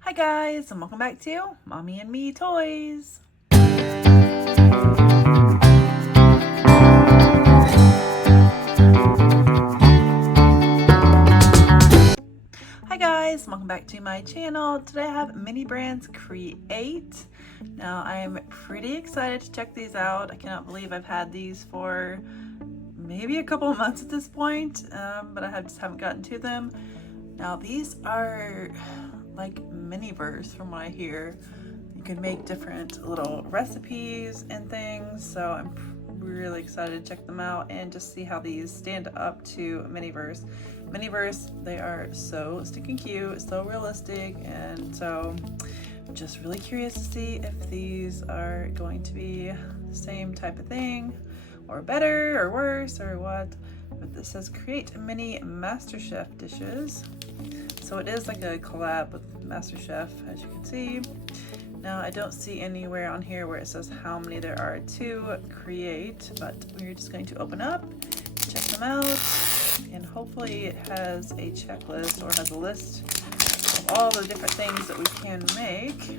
Hi guys, and welcome back to Mommy and Me Toys. Hi guys, welcome back to my channel. Today I have Mini Brands Create. Now I'm pretty excited to check these out. I cannot believe I've had these for maybe a couple of months at this point, but I just haven't gotten to them. Now these are like Miniverse from what I hear. You can make different little recipes and things, so I'm really excited to check them out and just see how these stand up to Miniverse. Miniverse, they are so stinking cute, so realistic, and so I'm just really curious to see if these are going to be the same type of thing, or better, or worse, or what. But this says create mini Masterchef dishes. So it is like a collab with Masterchef, as you can see. Now I don't see anywhere on here where it says how many there are to create, but we're just going to open up, check them out, and hopefully it has a checklist or has a list of all the different things that we can make.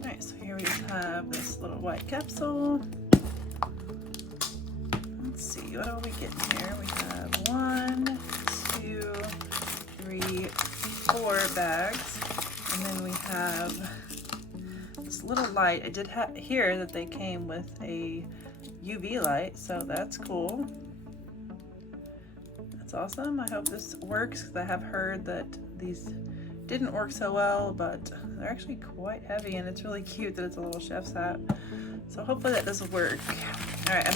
Alright, so here we have this little white capsule. Let's see, what are we getting here? We have 1, 2, 3, 4 bags. And then we have this little light. I did hear that they came with a UV light, so that's cool. That's awesome. I hope this works, because I have heard that these didn't work so well, but they're actually quite heavy, and it's really cute that it's a little chef's hat. So hopefully that does work. Alright,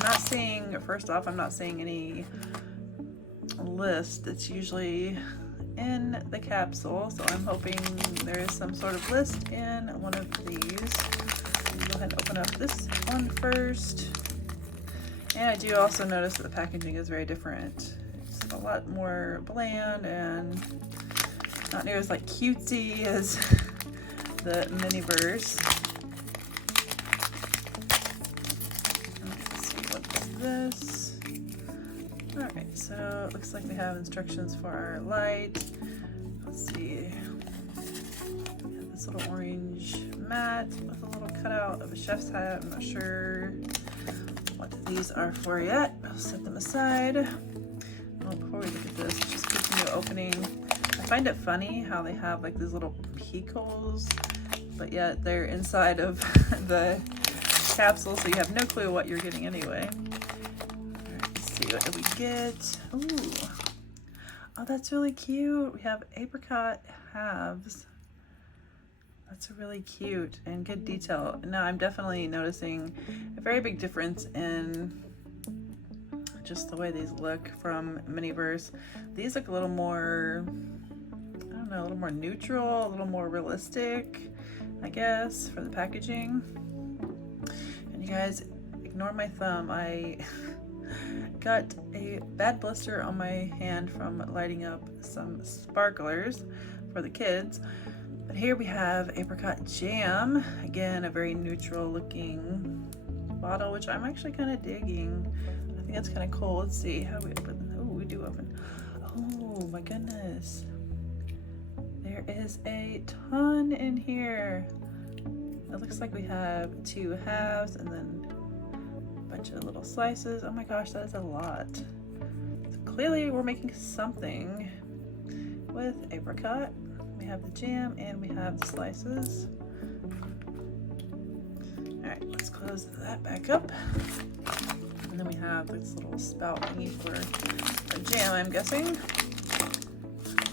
first off, I'm not seeing any list. It's usually in the capsule, so I'm hoping there is some sort of list in one of these. Go ahead and open up this one first. And I do also notice that the packaging is very different. It's a lot more bland and not near as like cutesy as the Miniverse. Let's see, what is this? Alright, so it looks like we have instructions for our light. Let's see. We have this little orange mat with a little cutout of a chef's hat. I'm not sure what these are for yet. I'll set them aside. Oh, before we look at this, let's just continue opening. I find it funny how they have like these little peek holes, but yet they're inside of the capsule, so you have no clue what you're getting anyway. What do we get? Ooh. Oh, that's really cute. We have apricot halves. That's really cute and good detail. Now I'm definitely noticing a very big difference in just the way these look from Miniverse. These look a little more, I don't know, a little more neutral, a little more realistic, I guess, for the packaging. And you guys, ignore my thumb. I got a bad blister on my hand from lighting up some sparklers for the kids. But here we have apricot jam. Again, a very neutral looking bottle, which I'm actually kind of digging. I think that's kind of cool. Let's see how we open. Oh, we do open. Oh my goodness. There is a ton in here. It looks like we have 2 halves and then bunch of little slices. Oh my gosh, that is a lot. So clearly we're making something with apricot. We have the jam and we have the slices. Alright, let's close that back up. And then we have this little spout thingy for the jam, I'm guessing. Oh,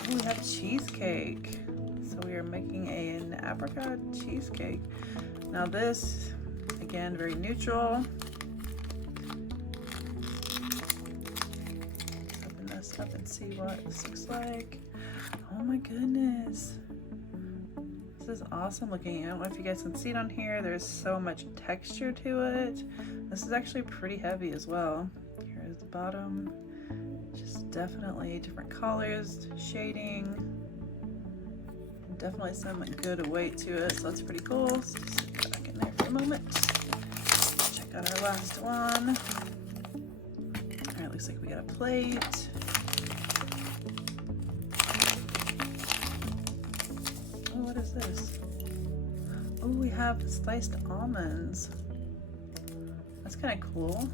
we have cheesecake. So we are making an apricot cheesecake. Now this, again, very neutral. Up and see what this looks like. Oh my goodness, this is awesome looking. I don't know if you guys can see it on here. There's so much texture to it. This is actually pretty heavy as well. Here's the bottom. Just definitely different colors, shading, definitely some good weight to it, so that's pretty cool. So just sit back in there for a moment. Check out our last one. looks like we got a plate. Oh, what is this? Oh, we have sliced almonds. That's kind of cool.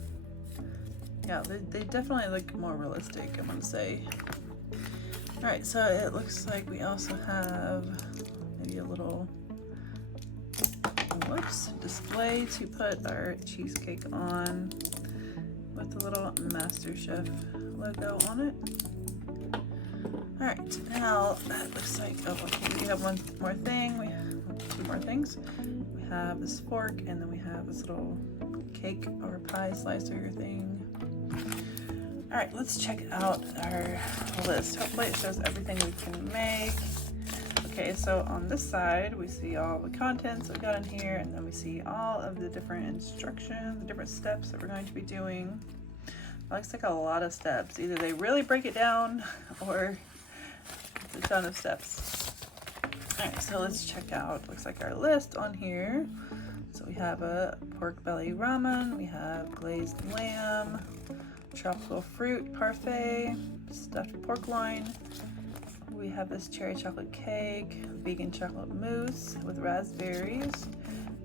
Yeah, they definitely look more realistic, I'm gonna say. All right, so it looks like we also have maybe a little, whoops, display to put our cheesecake on with the little Masterchef logo on it. All right, now that looks like, oh, okay, we have one more thing. We have two more things. We have this fork, and then we have this little cake or pie slicer thing. All right, let's check out our list. Hopefully it shows everything we can make. Okay, so on this side, we see all the contents that we got in here, and then we see all of the different instructions, the different steps that we're going to be doing. It looks like a lot of steps. Either they really break it down, or it's a ton of steps. All right, so let's check out, looks like our list on here. So we have a pork belly ramen, we have glazed lamb, tropical fruit parfait, stuffed pork loin. We have this cherry chocolate cake, vegan chocolate mousse with raspberries.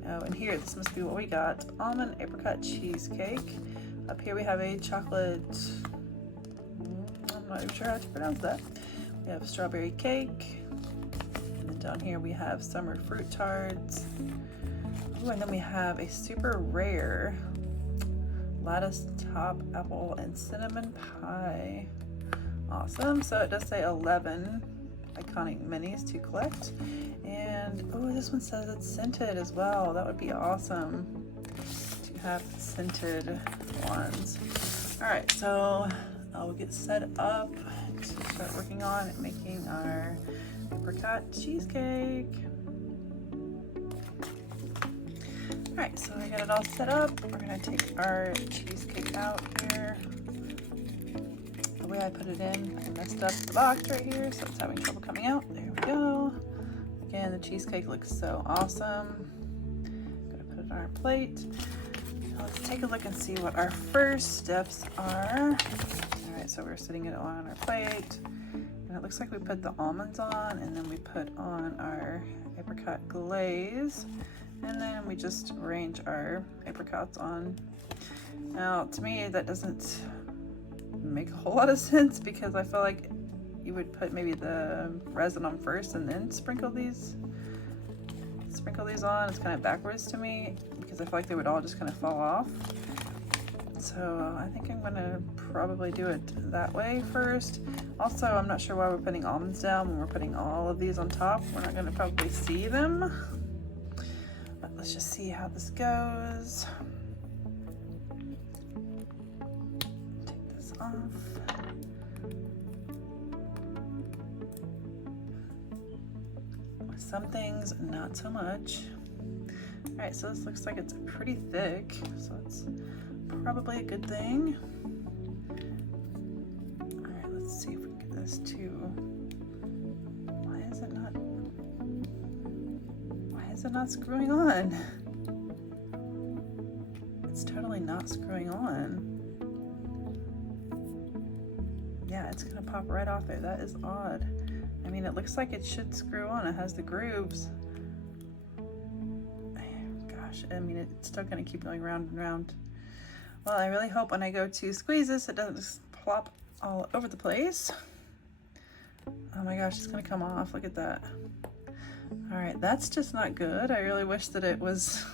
Oh, and here, this must be what we got. Almond apricot cheesecake. Up here we have a chocolate, I'm not even sure how to pronounce that. We have strawberry cake. And then down here we have summer fruit tarts. Ooh, and then we have a super rare lattice top apple and cinnamon pie. Awesome. So it does say 11 iconic minis to collect. And oh, this one says it's scented as well. That would be awesome to have scented ones. All right, so I'll get set up to start working on making our apricot cheesecake. All right, so I got it all set up. We're gonna take our cheesecake out here. The way I put it in, I messed up the box right here, so it's having trouble coming out. There we go. Again, the cheesecake looks so awesome. Gonna put it on our plate. Now let's take a look and see what our first steps are. All right, so we're sitting it on our plate. And it looks like we put the almonds on, and then we put on our apricot glaze. And then we just arrange our apricots on. Now, to me, that doesn't make a whole lot of sense, because I feel like you would put maybe the resin on first and then sprinkle these on. It's kind of backwards to me, because I feel like they would all just kind of fall off. So I think I'm gonna probably do it that way first. Also, I'm not sure why we're putting almonds down when we're putting all of these on top. We're not gonna probably see them. Let's just see how this goes. Take this off. Some things, not so much. All right, so this looks like it's pretty thick, so it's probably a good thing. All right, let's see if we can get this to, why is it not screwing on? It's totally not screwing on. Yeah, it's gonna pop right off there. That is odd. I mean, it looks like it should screw on. It has the grooves. Gosh, I mean, it's still gonna keep going round and round. Well, I really hope when I go to squeeze this, it doesn't just plop all over the place. Oh my gosh, it's gonna come off. Look at that. All right, that's just not good. I really wish that it was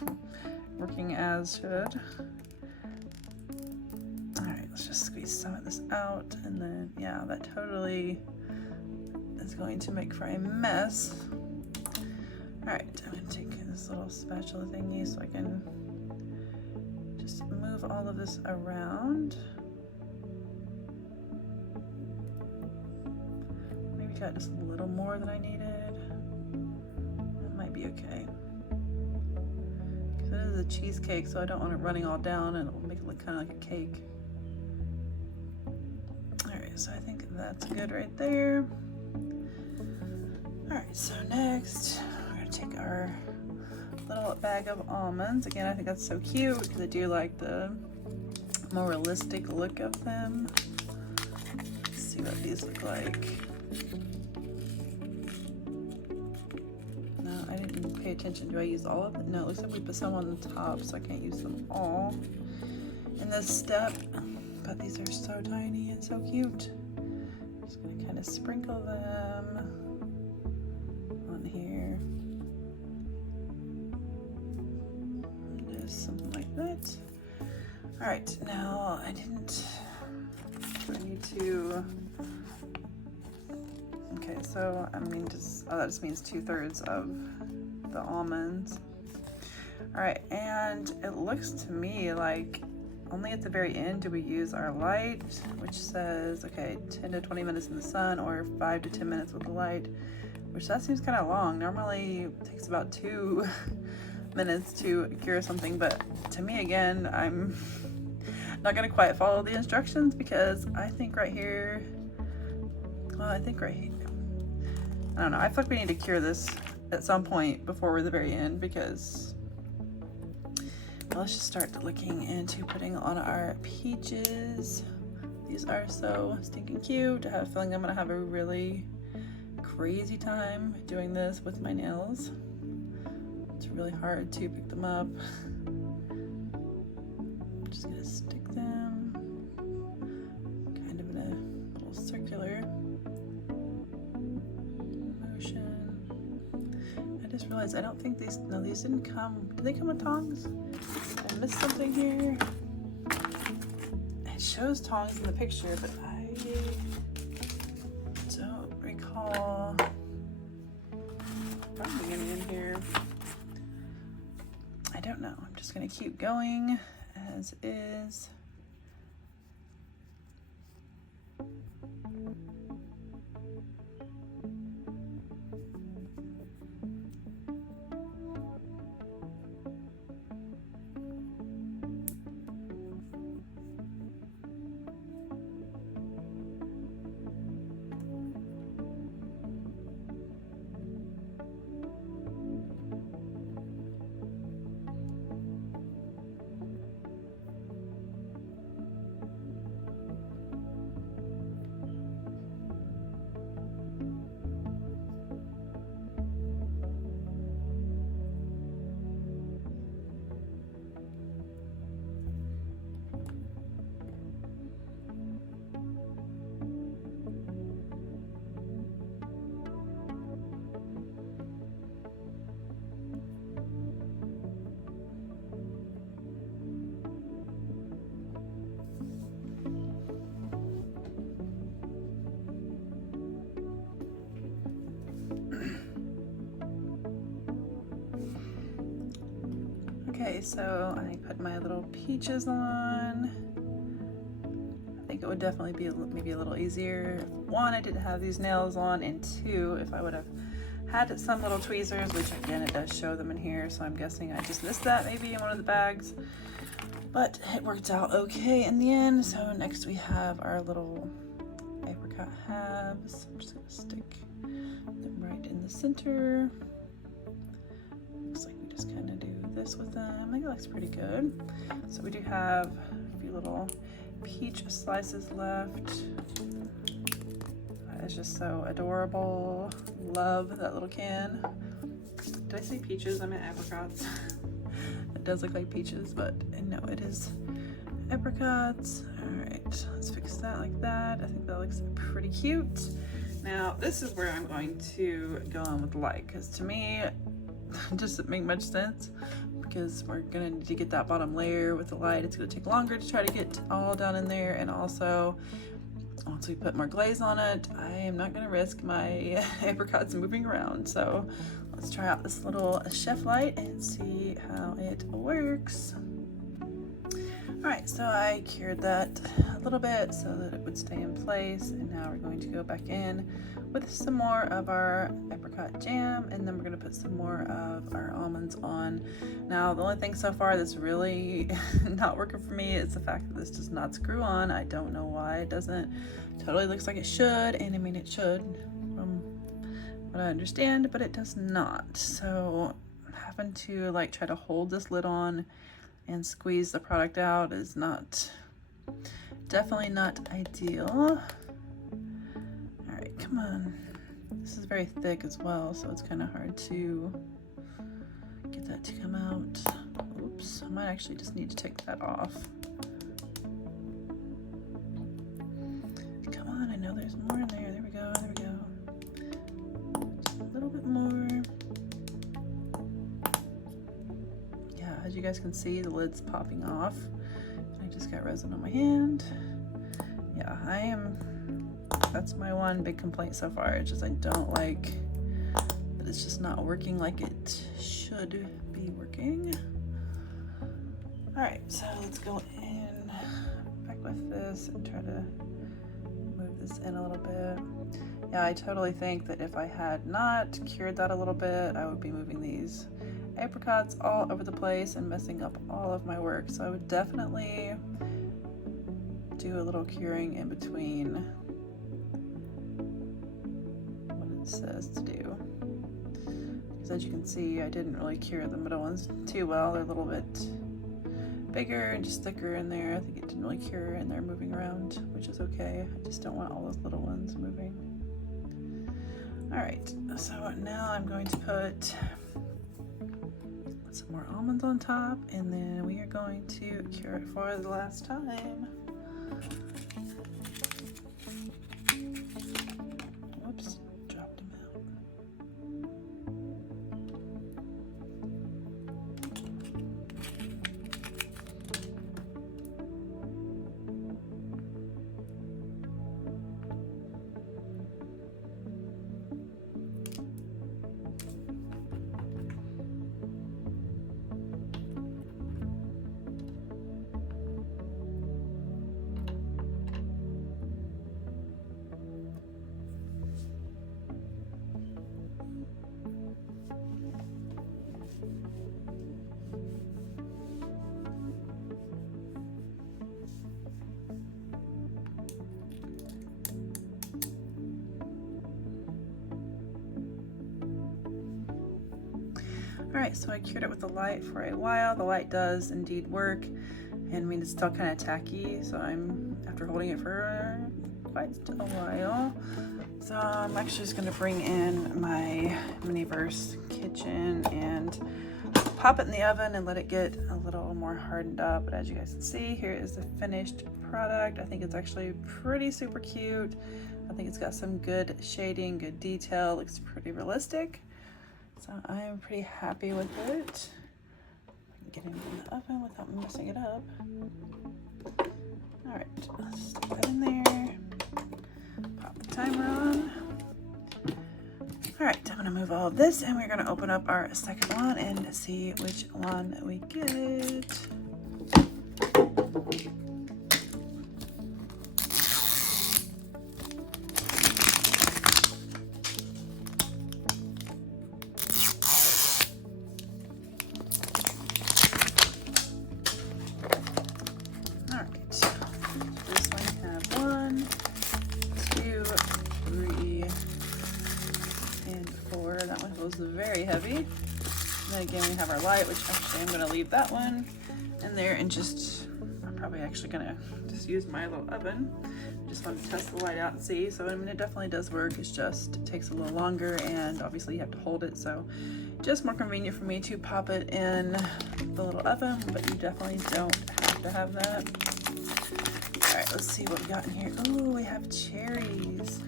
working as should. All right, let's just squeeze some of this out, and then, yeah, that totally is going to make for a mess. All right, I'm gonna take this little spatula thingy so I can just move all of this around. Maybe got just a little more than I needed. That might be okay. Because it is a cheesecake, so I don't want it running all down, and it will make it look kind of like a cake. All right, so I think that's good right there. All right, so next we're gonna take our little bag of almonds. Again, I think that's so cute because I do like the more realistic look of them. Let's see what these look like. No, I didn't pay attention. Do I use all of it? No, it looks like we put some on the top, so I can't use them all in this step. But these are so tiny and so cute. I'm just gonna kind of sprinkle them on here. And just something like that. All right, now I need to, okay, so I mean, that just means 2/3 of the almonds. All right, and it looks to me like only at the very end do we use our light, which says, okay, 10 to 20 minutes in the sun or 5 to 10 minutes with the light, which that seems kind of long. Normally it takes about 2 minutes to cure something, but to me, again, I'm not gonna quite follow the instructions because I think right here, I don't know, I feel like we need to cure this at some point before we're at the very end, because let's just start looking into putting on our peaches. These are so stinking cute. I have a feeling I'm gonna have a really crazy time doing this with my nails. It's really hard to pick them up. I'm just gonna stick them kind of in a little circular motion. I just realized I don't think these didn't come. Did they come with tongs? I missed something here. It shows tongs in the picture, but I don't recall finding any in here. I don't know. I'm just gonna keep going as is. Okay, so I put my little peaches on. I think it would definitely be maybe a little easier. One, I didn't have these nails on, and two, if I would have had some little tweezers, which again, it does show them in here, so I'm guessing I just missed that maybe in one of the bags. But it worked out okay in the end. So next we have our little apricot halves. I'm just gonna stick them right in the center. Looks like we just kind of do this with them. I think it looks pretty good. So we do have a few little peach slices left. That is just so adorable. Love that little can. Did I say peaches? I meant apricots. It does look like peaches, but no, it is apricots. All right, let's fix that like that. I think that looks pretty cute. Now, this is where I'm going to go on with light, because to me, it doesn't make much sense, because we're gonna need to get that bottom layer with the light. It's gonna take longer to try to get all down in there, and also once we put more glaze on it, I am not gonna risk my apricots moving around. So let's try out this little chef light and see how it works. All right, so I cured that a little bit so that it would stay in place, and now we're going to go back in with some more of our apricot jam, and then we're going to put some more of our almonds on. Now, the only thing so far that's really not working for me is the fact that this does not screw on. I don't know why it doesn't. Totally looks like it should, and I mean it should from what I understand, but it does not. So having to like try to hold this lid on and squeeze the product out is not Definitely not ideal. All right, come on. This is very thick as well, so it's kind of hard to get that to come out. Oops, I might actually just need to take that off. Come on, I know there's more in there. There we go, there we go. Just a little bit more. Yeah, as you guys can see, the lid's popping off. I just got resin on my hand. Yeah, that's my one big complaint so far. It's just I don't like that it's just not working like it should be working. All right, so let's go in back with this and try to move this in a little bit. Yeah, I totally think that if I had not cured that a little bit, I would be moving these apricots all over the place and messing up all of my work. So I would definitely do a little curing in between what it says to do. Because as you can see, I didn't really cure the middle ones too well. They're a little bit bigger and just thicker in there. I think it didn't really cure and they're moving around, which is okay. I just don't want all those little ones moving. All right, so now I'm going to put some more almonds on top, and then we are going to cure it for the last time. Whoops, dropped them out. Alright, so I cured it with the light for a while. The light does indeed work, and I mean it's still kind of tacky, so I'm after holding it for quite a while. So I'm actually just going to bring in my Miniverse kitchen and pop it in the oven and let it get a little more hardened up. But as you guys can see, here is the finished product. I think it's actually pretty super cute. I think it's got some good shading, good detail, looks pretty realistic. So I am pretty happy with it. Get it in the oven without messing it up. All right, let's stick that in there. Pop the timer on. All right, I'm gonna move all of this and we're gonna open up our second one and see which one we get. Very heavy. And then again we have our light, which actually I'm going to leave that one in there and I'm probably actually going to just use my little oven. Just want to test the light out and see. So I mean it definitely does work, it takes a little longer and obviously you have to hold it, so just more convenient for me to pop it in the little oven, but you definitely don't have to have that. Alright, let's see what we got in here. Oh, we have cherries.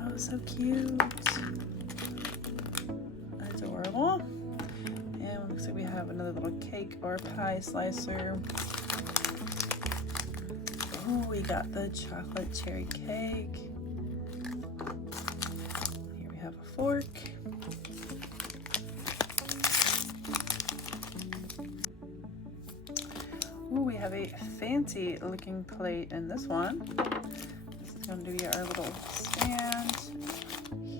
Oh, so cute. Adorable. And it looks like we have another little cake or pie slicer. Oh, we got the chocolate cherry cake. Here we have a fork. Oh, we have a fancy looking plate in this one. This is going to be our little stand.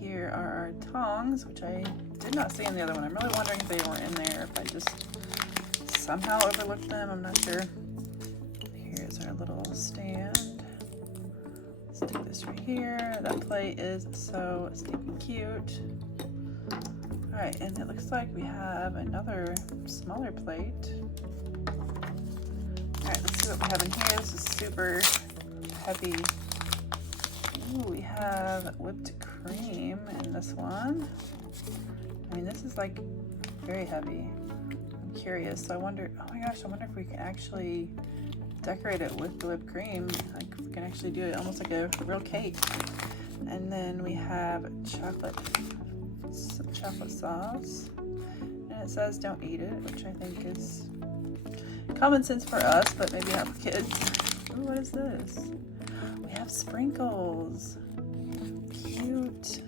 Here are our tongs, which I did not see in the other one. I'm really wondering if they were in there, if I just somehow overlooked them. I'm not sure. Here's our little stand. Stick this right here. That plate is so stinking cute. All right, and it looks like we have another smaller plate. All right, let's see what we have in here. This is super heavy. Ooh, we have whipped cream in this one. I mean, this is like very heavy. I'm curious. So I wonder, oh my gosh, I wonder if we can actually decorate it with the whipped cream. Like if we can actually do it almost like a real cake. And then we have chocolate sauce. And it says don't eat it, which I think is common sense for us, but maybe not for kids. Ooh, what is this? We have sprinkles. Cute.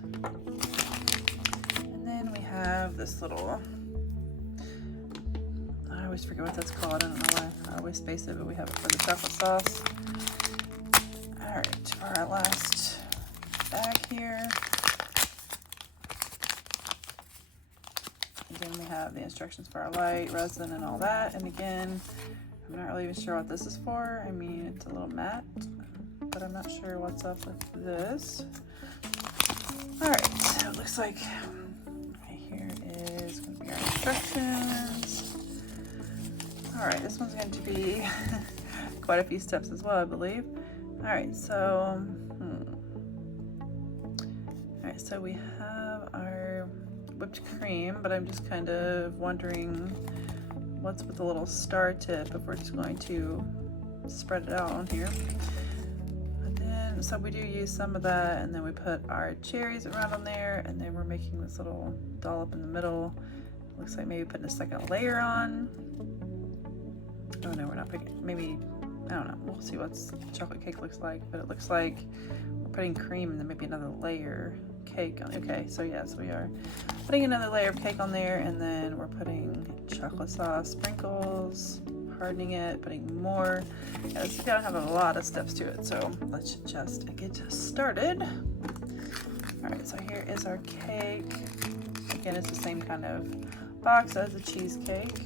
And then we have this little, I always forget what that's called. I don't know why. I always space it, but we have it for the chocolate sauce. All right, for our last bag here. Again, we have the instructions for our light, resin, and all that. And again, I'm not really even sure what this is for. I mean, it's a little mat, but I'm not sure what's up with this. All right, so it looks like right here is going to be our instructions. All right, this one's going to be quite a few steps as well, I believe. All right, so so we have our whipped cream, but I'm just kind of wondering what's with the little star tip if we're just going to spread it out on here. And then, so we do use some of that, and then we put our cherries around on there, and then we're making this little dollop in the middle. Looks like maybe putting a second layer on. Oh no, we're not putting, maybe, I don't know, we'll see what chocolate cake looks like, but it looks like we're putting cream and then maybe another layer cake on. Okay, so yes, we are putting another layer of cake on there, and then we're putting chocolate sauce sprinkles, hardening it, putting more. Yeah, this is gonna have a lot of steps to it, so let's just get started. All right, so here is our cake. Again, it's the same kind of box as a cheesecake.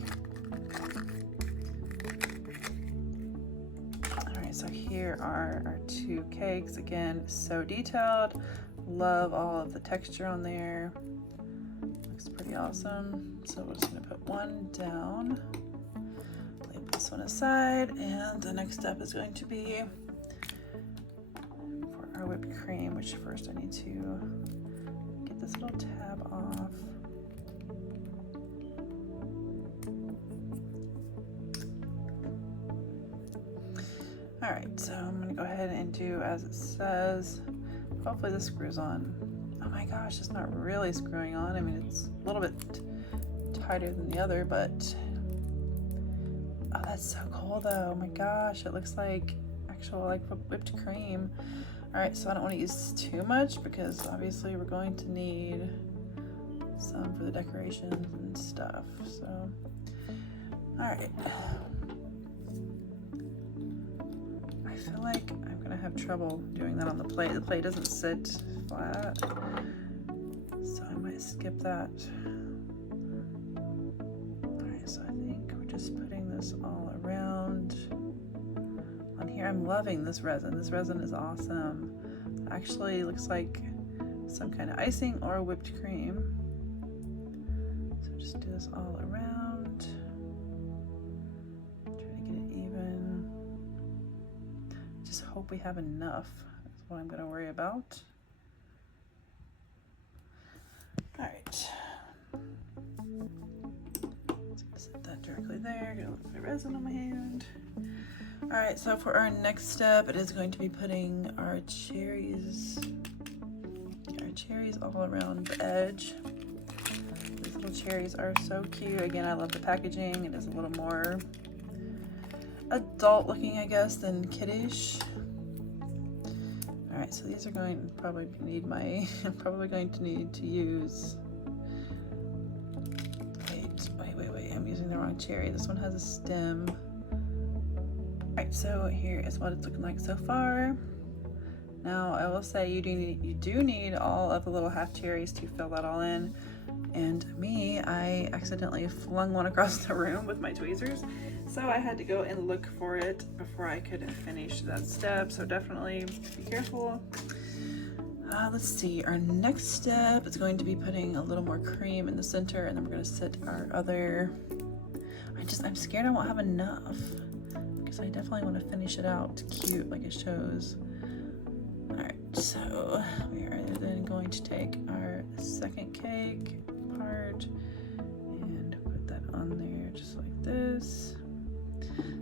All right, so here are our two cakes. Again, so detailed. Love all of the texture on there. Looks pretty awesome. So we're just gonna put one down, lay this one aside, and the next step is going to be for our whipped cream, which first I need to get this little tab off. All right, so I'm gonna go ahead and do as it says. Hopefully this screws on. Oh my gosh, it's not really screwing on. I mean, it's a little bit tighter than the other, but oh, that's so cool though. Oh my gosh, it looks like actual like whipped cream. All right, so I don't want to use too much because obviously we're going to need some for the decorations and stuff. So, all right. I feel like I'm gonna have trouble doing that on the plate. The plate doesn't sit flat, so I might skip that. All right, so I think we're just putting this all around on here. I'm loving this resin. This resin is awesome. Actually looks like some kind of icing or whipped cream. So just do this all around. Hope we have enough is what I'm going to worry about. All right, so set that directly there. Get a little bit of resin on my hand. All right, so for our next step, it is going to be putting our cherries all around the edge. These little cherries are so cute. Again, I love the packaging. It is a little more adult looking, I guess, than kiddish. All right, so these are going to probably need I'm probably going to need to use, wait, I'm using the wrong cherry. This one has a stem. All right, so here is what it's looking like so far. Now, I will say you do need all of the little half cherries to fill that all in. And I accidentally flung one across the room with my tweezers. So I had to go and look for it before I could finish that step. So definitely be careful. Let's see, our next step is going to be putting a little more cream in the center, and then we're gonna set our other, I'm scared I won't have enough because I definitely want to finish it out cute like it shows. Alright, so we are then going to take our second cake part and put that on there just like this.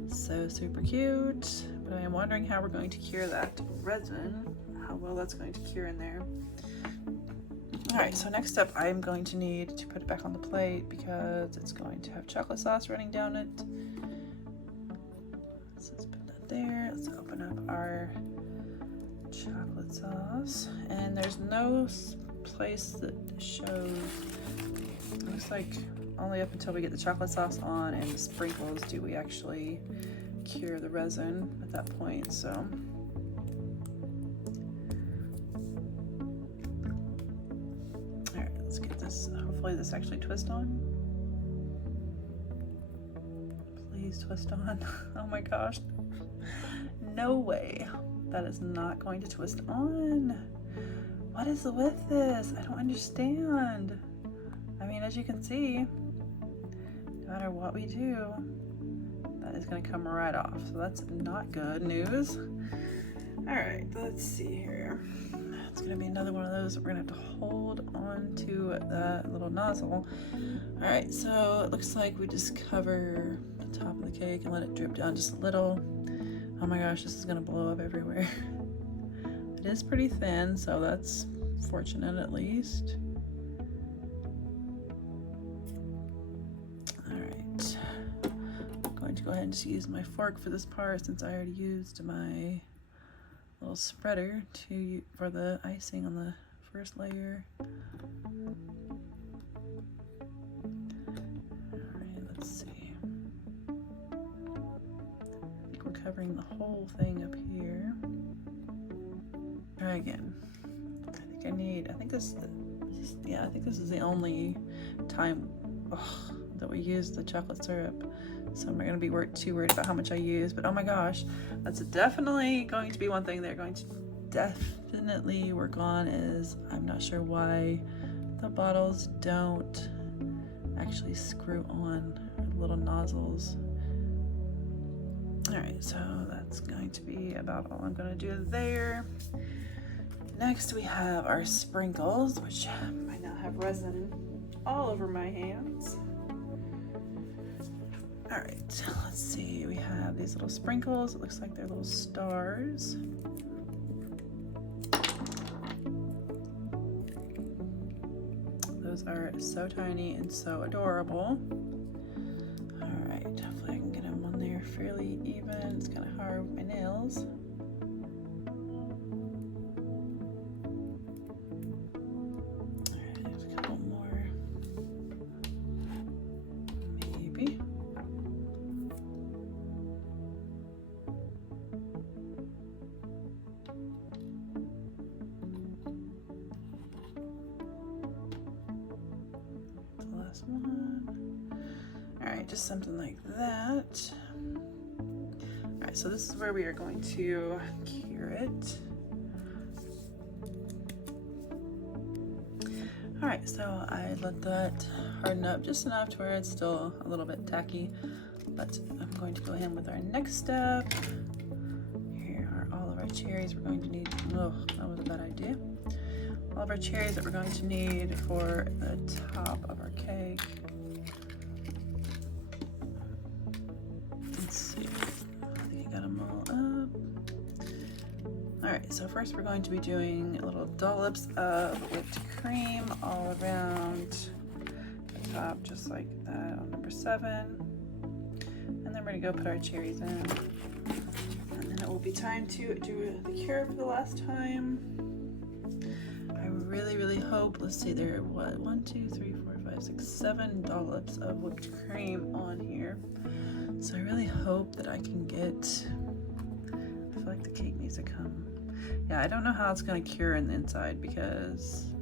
So super cute, but I am wondering how we're going to cure that resin, how well that's going to cure in there. Alright, so next up I'm going to need to put it back on the plate because it's going to have chocolate sauce running down it. So let's put that there. Let's open up our chocolate sauce, and there's no place that shows, it looks like only up until we get the chocolate sauce on and the sprinkles do we actually cure the resin at that point. So let's get this, hopefully this actually twists on. Please twist on. Oh my gosh. No way. That is not going to twist on. What is with this? I don't understand. I mean, as you can see, no matter what we do, that is going to come right off. So that's not good news. All right, let's see here. It's gonna be another one of those that we're gonna have to hold on to that little nozzle. All right, so it looks like we just cover the top of the cake and let it drip down just a little. Oh my gosh, this is gonna blow up everywhere. It is pretty thin, so that's fortunate at least. All right, I'm going to go ahead and just use my fork for this part since I already used my little spreader for the icing on the first layer. Alright, let's see. I think we're covering the whole thing up here. Try again. I think this is the only time that we use the chocolate syrup. So I'm not going to be too worried about how much I use, but oh my gosh, that's definitely going to be one thing they're going to definitely work on. Is I'm not sure why the bottles don't actually screw on little nozzles. Alright, so that's going to be about all I'm going to do there. Next we have our sprinkles, which I now have resin all over my hands. All right, let's see, we have these little sprinkles. It looks like they're little stars. Those are so tiny and so adorable. All right, hopefully I can get them on there fairly even. It's kind of hard with my nails. All right, there's a couple more. Maybe. One. All right, just something like that. All right, so this is where we are going to cure it. All right, so I let that harden up just enough to where it's still a little bit tacky, but I'm going to go ahead with our next step. Here are all of our cherries we're going to need. Oh, that was a bad idea. All of our cherries that we're going to need for the top of our cake. Let's see, I think I got them all up. All right, so first we're going to be doing little dollops of whipped cream all around the top, just like that on number 7. And then we're gonna go put our cherries in. And then it will be time to do the cure for the last time. Really hope, let's see, there are what, 1, 2, 3, 4, 5, 6, 7 dollops of whipped cream on here. So I really hope that I can get, I feel like the cake needs to come. Yeah, I don't know how it's going to cure in the inside because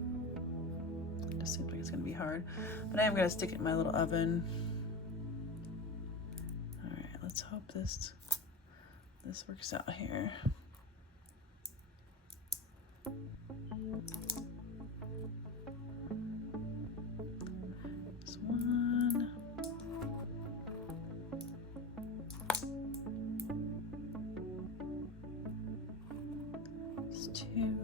it just seems like it's going to be hard. But I am going to stick it in my little oven. All right, let's hope this works out here. One. These two.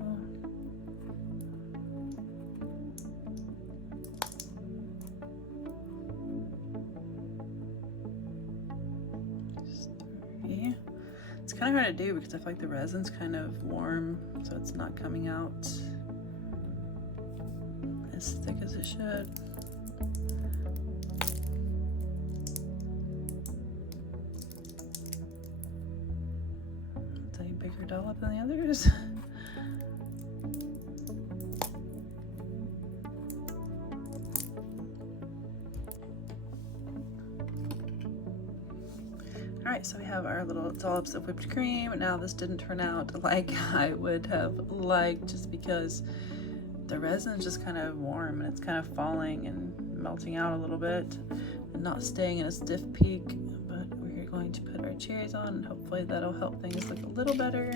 Three. It's kind of hard to do because I feel like the resin's kind of warm, so it's not coming out as thick as it should. It's a bigger dollop than the others. Alright, so we have our little dollops of whipped cream. Now this didn't turn out like I would have liked, just because the resin is just kind of warm and it's kind of falling and melting out a little bit and not staying in a stiff peak. But we're going to put our cherries on and hopefully that'll help things look a little better.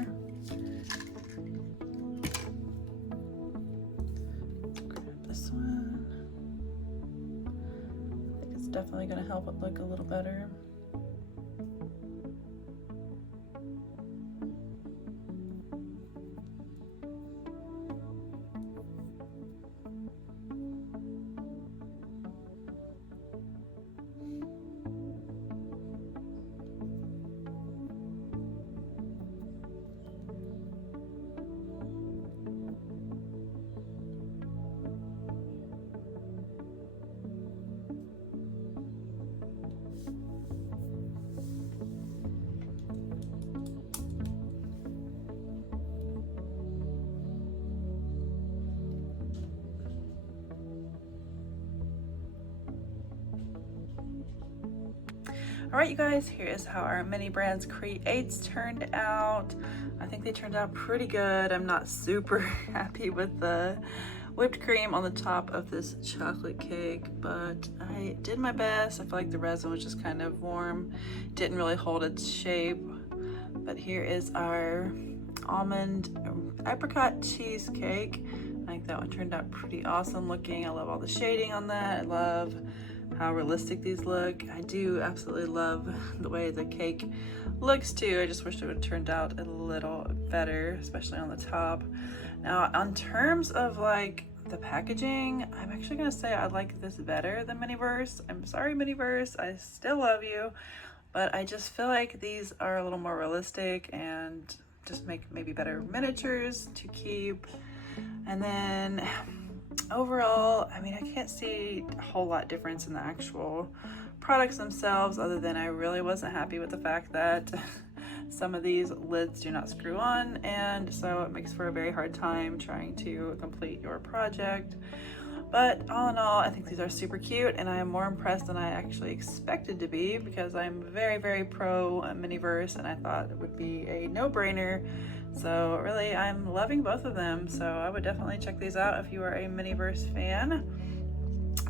Grab this one. I think it's definitely going to help it look a little better. All right, you guys, here is how our mini brands creates turned out. I think they turned out pretty good. I'm not super happy with the whipped cream on the top of this chocolate cake, but I did my best. I feel like the resin was just kind of warm, didn't really hold its shape. But here is our almond apricot cheesecake. I think that one turned out pretty awesome looking. I love all the shading on that. I love how realistic these look. I do absolutely love the way the cake looks too. I just wish it would have turned out a little better, especially on the top. Now, in terms of like the packaging, I'm actually gonna say I like this better than Miniverse. I'm sorry, Miniverse, I still love you, but I just feel like these are a little more realistic and just make maybe better miniatures to keep. And then overall, I mean, I can't see a whole lot difference in the actual products themselves, other than I really wasn't happy with the fact that some of these lids do not screw on, and so it makes for a very hard time trying to complete your project. But all in all, I think these are super cute, and I am more impressed than I actually expected to be, because I'm very, very pro Miniverse, and I thought it would be a no-brainer. So really, I'm loving both of them. So I would definitely check these out if you are a Miniverse fan.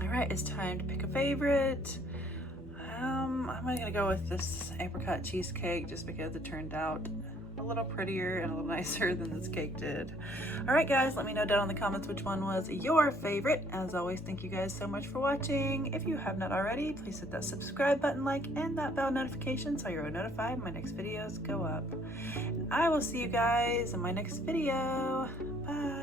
All right, it's time to pick a favorite. I'm gonna go with this apricot cheesecake just because it turned out a little prettier and a little nicer than this cake did. All right, guys, let me know down in the comments which one was your favorite. As always, thank you guys so much for watching. If you have not already, please hit that subscribe button, like, and that bell notification so you're notified when my next videos go up. I will see you guys in my next video. Bye.